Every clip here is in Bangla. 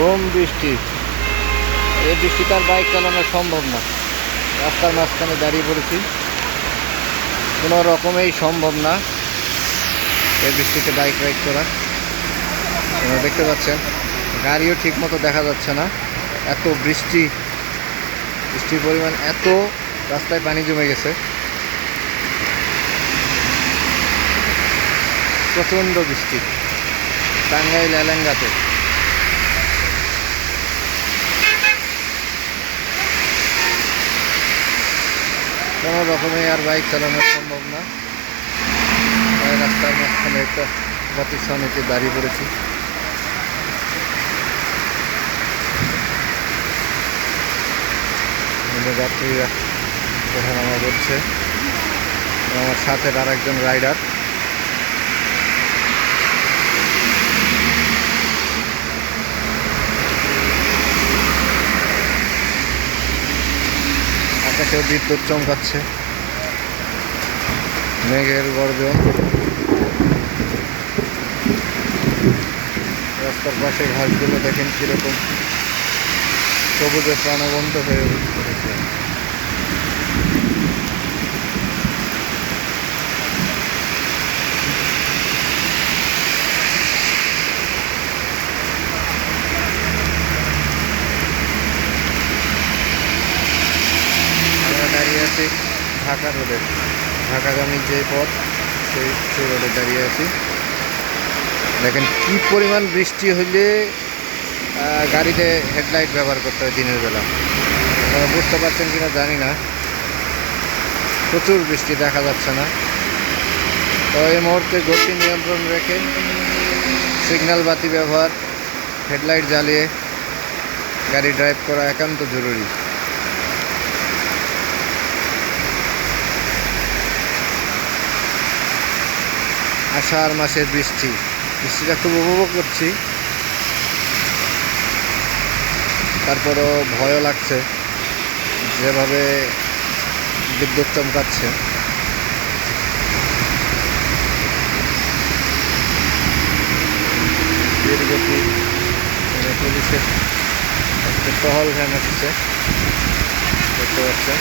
ঝুম বৃষ্টি, এই বৃষ্টিতে আর বাইক চালানো সম্ভব না। রাস্তার মাঝখানে দাঁড়িয়ে পড়েছি, কোনো রকমেই সম্ভব না এই বৃষ্টিতে বাইক রাইড করা। আপনারা দেখতে পাচ্ছেন গাড়িও ঠিক মতো দেখা যাচ্ছে না, এত বৃষ্টি, বৃষ্টির পরিমাণ এত, রাস্তায় পানি জমে গেছে, প্রচণ্ড বৃষ্টি টাঙ্গাইল এলেঙ্গাতে। কোনো রকমে আর বাইক চালানো সম্ভব না, তাই রাস্তার মাঝখানে একটা প্রতিষ্ঠানে দাঁড়িয়ে পড়েছি। যাত্রীরা ওঠানামা করছে, আমার সাথে আর একজন রাইডার। আকাশেও বিদ্যুৎ চমকাচ্ছে, মেঘের গর্জন। রাস্তার পাশে ঘাসগুলো দেখেন কিরকম সবুজে প্রাণবন্ত হয়ে উঠেছে। আমরা দাঁড়িয়ে আছি ঢাকা রোডে, ঢাকাগামী যে পথ সেই রোডে দাঁড়িয়ে আছি। দেখেন কি পরিমাণ বৃষ্টি হইলে গাড়িতে হেডলাইট ব্যবহার করতে হয় দিনের বেলা। আপনারা বুঝতে পারছেন কিনা জানি না, প্রচুর বৃষ্টি, দেখা যাচ্ছে না। তো এই মুহূর্তে গতি নিয়ন্ত্রণ রেখে সিগন্যাল বাতি ব্যবহার, হেডলাইট জ্বালিয়ে গাড়ি ড্রাইভ করা একান্ত জরুরি। আষাঢ় মাসের বৃষ্টি, বৃষ্টিটা খুব উপভোগ করছি, তারপরেও ভয়ও লাগছে যেভাবে বিদ্যুৎ চমকাচ্ছে। ধীরগতি, পুলিশের একটা টহল ভ্যান আসছে, দেখতে পাচ্ছেন।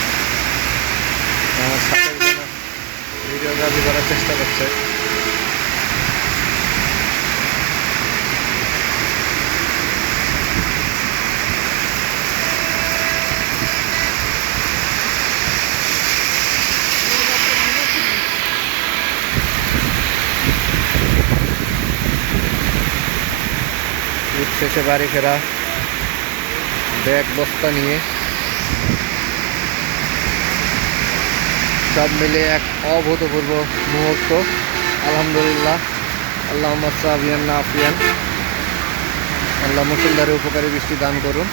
আমার সাথে ভিডিওগ্রাফি করার চেষ্টা করছে। ঈদ শেষে বাড়ি ফেরা, ব্যাগ বস্তা নিয়ে, সব মিলে এক অভূতপূর্ব মুহূর্ত। আলহামদুলিল্লাহ, আল্লাহুম্মা সাবিয়ান নাফিয়ান, আল্লাহ মুসলধারে উপকারী বৃষ্টি দান করুন।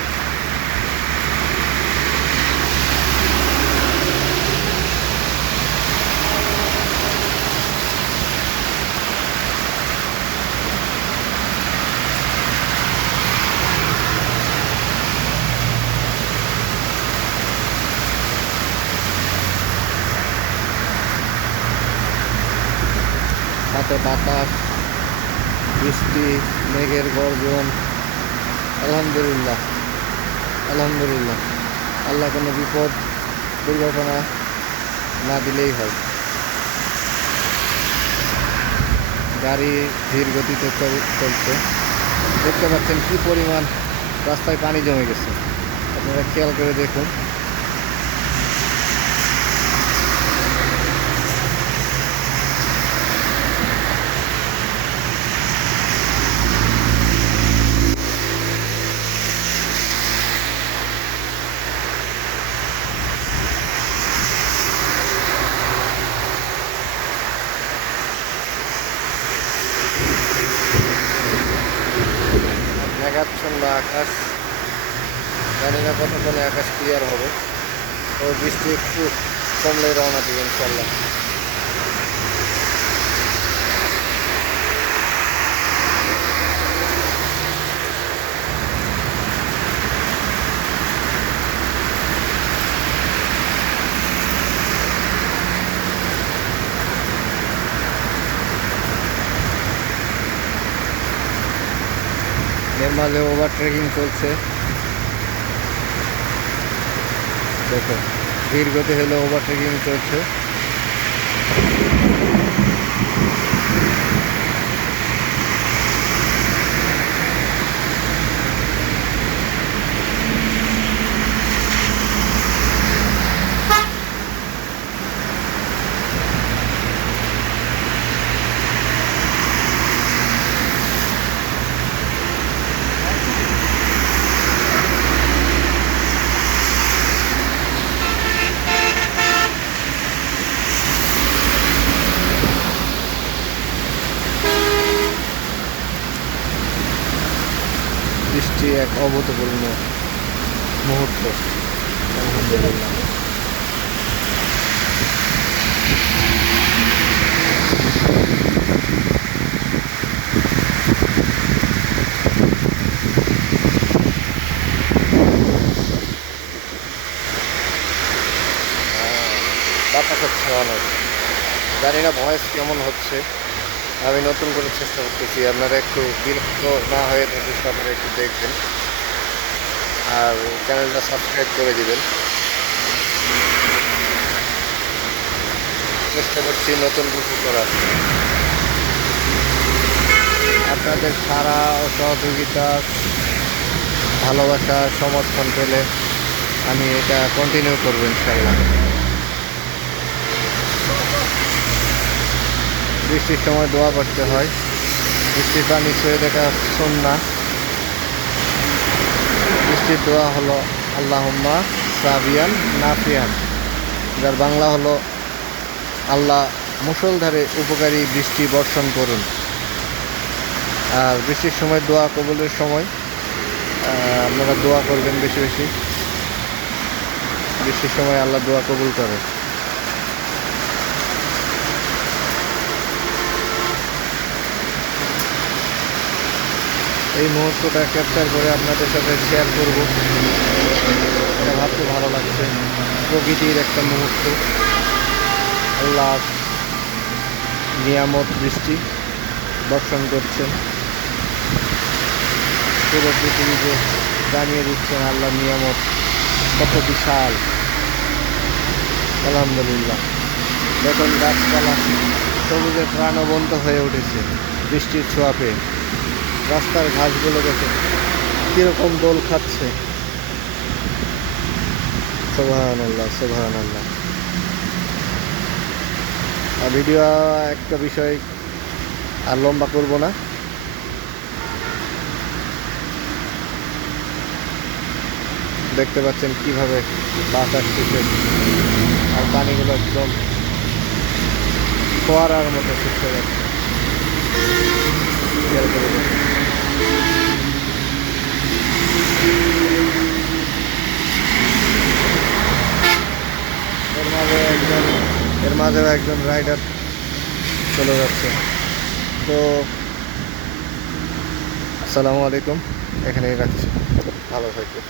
সাথে বাতাস, বৃষ্টি, মেঘের গর্জন। আলহামদুলিল্লাহ, আলহামদুলিল্লাহ, আল্লাহ কোনো বিপদ দুর্ঘটনা না দিলেই হয়। গাড়ি ধীর গতিতে চলছে, দেখতে পাচ্ছেন কি পরিমাণ রাস্তায় পানি জমে গেছে, আপনারা খেয়াল করে দেখুন। মেঘাচ্ছন্ন আকাশ, জানি না কতক্ষণে আকাশ ক্লিয়ার হবে। তো বৃষ্টি একটু কমলেই রওনা দিব ইনশাল্লাহ। এর মাঝে ওভার ট্রেকিং চলছে। দেখো ধীর গতি হলে ওভার ট্রেকিং চলছে। বৃষ্টি এক অভূতপূর্ণ মুহূর্ত। আলহামদুলিল্লাহ। বাতাস হচ্ছে অনেক, জানি না ভয়েস কেমন হচ্ছে। আমি নতুন করে চেষ্টা করতেছি, আপনারা একটু বিরক্ত না হয়ে থাকিস, আপনারা একটু দেখবেন আর চ্যানেলটা সাবস্ক্রাইব করে দিবেন। চেষ্টা করছি নতুন কিছু করার। আপনাদের সারা ও সহযোগিতা, ভালোবাসা, সমর্থন পেলে আমি এটা কন্টিনিউ করবো ইনশাল্লাহ। বৃষ্টির সময় দোয়া করতে হয়, বৃষ্টির পানি ছুঁয়ে দেখা সুন্নাহ। বৃষ্টির দোয়া হলো আল্লাহুম্মা সাবিয়ান নাফিয়ান, যার বাংলা হলো আল্লাহ মুষলধারে উপকারী বৃষ্টি বর্ষণ করুন। আর বৃষ্টির সময় দোয়া কবুলের সময় আপনারা দোয়া করবেন বেশি বেশি। বৃষ্টির সময় আল্লাহ দোয়া কবুল করে। এই মুহূর্তটা ক্যাপচার করে আপনাদের সাথে শেয়ার করব, এটা ভাবতে ভালো লাগছে। প্রকৃতির একটা মুহূর্ত, আল্লাহ নিয়ামত বৃষ্টি বর্ষণ করছেন, পুরো পৃথিবীকে জানিয়ে দিচ্ছেন আল্লাহ নিয়ামত কত বিশাল। আলহামদুলিল্লাহ। দেখুন গাছপালা সবুজে প্রাণবন্ত হয়ে উঠেছে বৃষ্টির ছোঁয়া পেয়ে। রাস্তার ঘাসগুলো দেখে কীরকম দোল খাচ্ছে। সুবহানাল্লাহ, সুবহানাল্লাহ। আর ভিডিও একটা বিষয় আর লম্বা করব না। দেখতে পাচ্ছেন কিভাবে বাস আসতেছে আর পানিগুলো একদম ফোয়ারার মতো ছুটতে যাচ্ছে। এর মাঝেও একজন রাইডার চলে যাচ্ছে। তো আসসালামু আলাইকুম, এখানেই রাখছি, ভালো থাকবে।